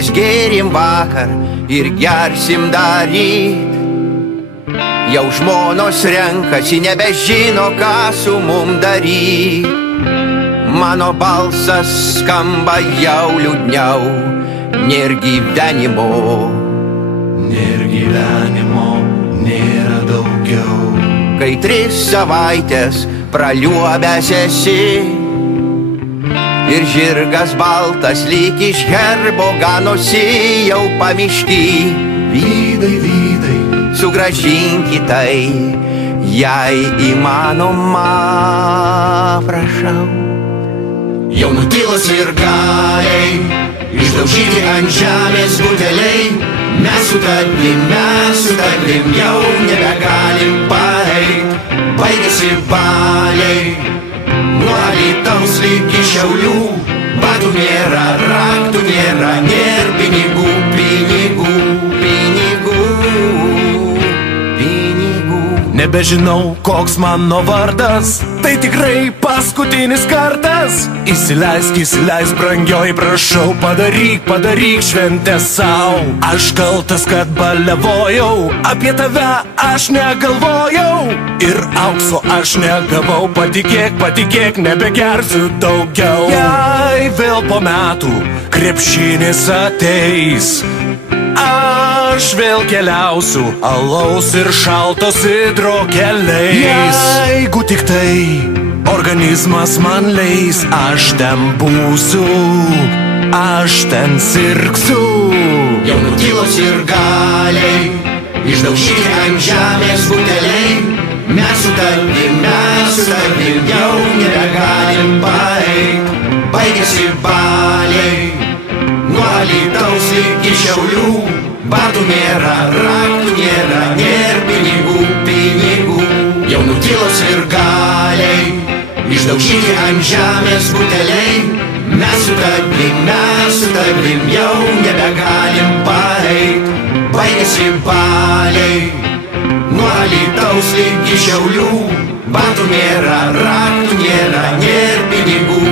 Mes gėrim vakar ir gersim daryt. Jau žmonos renkasi, nebežino, ką su mum daryt. Mano balsas skamba jau liūdniau. Nėr gyvenimo. Nėr gyvenimo, nėra daugiau. Kai 3 savaitės praliuobęs esi ir žirgas baltas lyg iš herbo ganosi jau pamišky. Vydai, vydai, sugrąžinkit tai, jei įmanoma, prašau. Jau nutilo sirgaliai, išdaužyti ant žemės buteliai. Mes su tavim jau nebegalim paeit. Baigėsi baliai, nuo Alytaus ligi Šiaulių. Batų nėra, raktų nėra, nėr pinigų. Nebežinau, koks mano vardas, tai tikrai paskutinis kartas. Įsileisk, brangioji, prašau, padaryk šventę sau. Aš kaltas, kad balevojau, apie tave aš negalvojau. Ir aukso aš negavau, patikėk, nebegersiu daugiau. Jei vėl po metų krepšinis ateis, aš vėl keliausiu alaus ir šaltos sidro keliais. Jeigu tik tai organizmas man leis, aš ten būsiu, aš ten sirgsiu. Jau nutilo sirgaliai, išdaužyti ant žemės buteliai. Mes su tavim jau nebegalim paeit. Baigėsi baliai, nuo Alytaus ligi Šiaulių. Batų nėra, raktų nėra, nėr pinigų. Jau nutilo sirgaliai, išdaužyti ant žemės buteliai. Mes su tavim jau nebegalim paeit. Baigėsi baliai, nuo Alytaus ligi Šiaulių. Batų nėra, raktų nėra, nėr pinigų.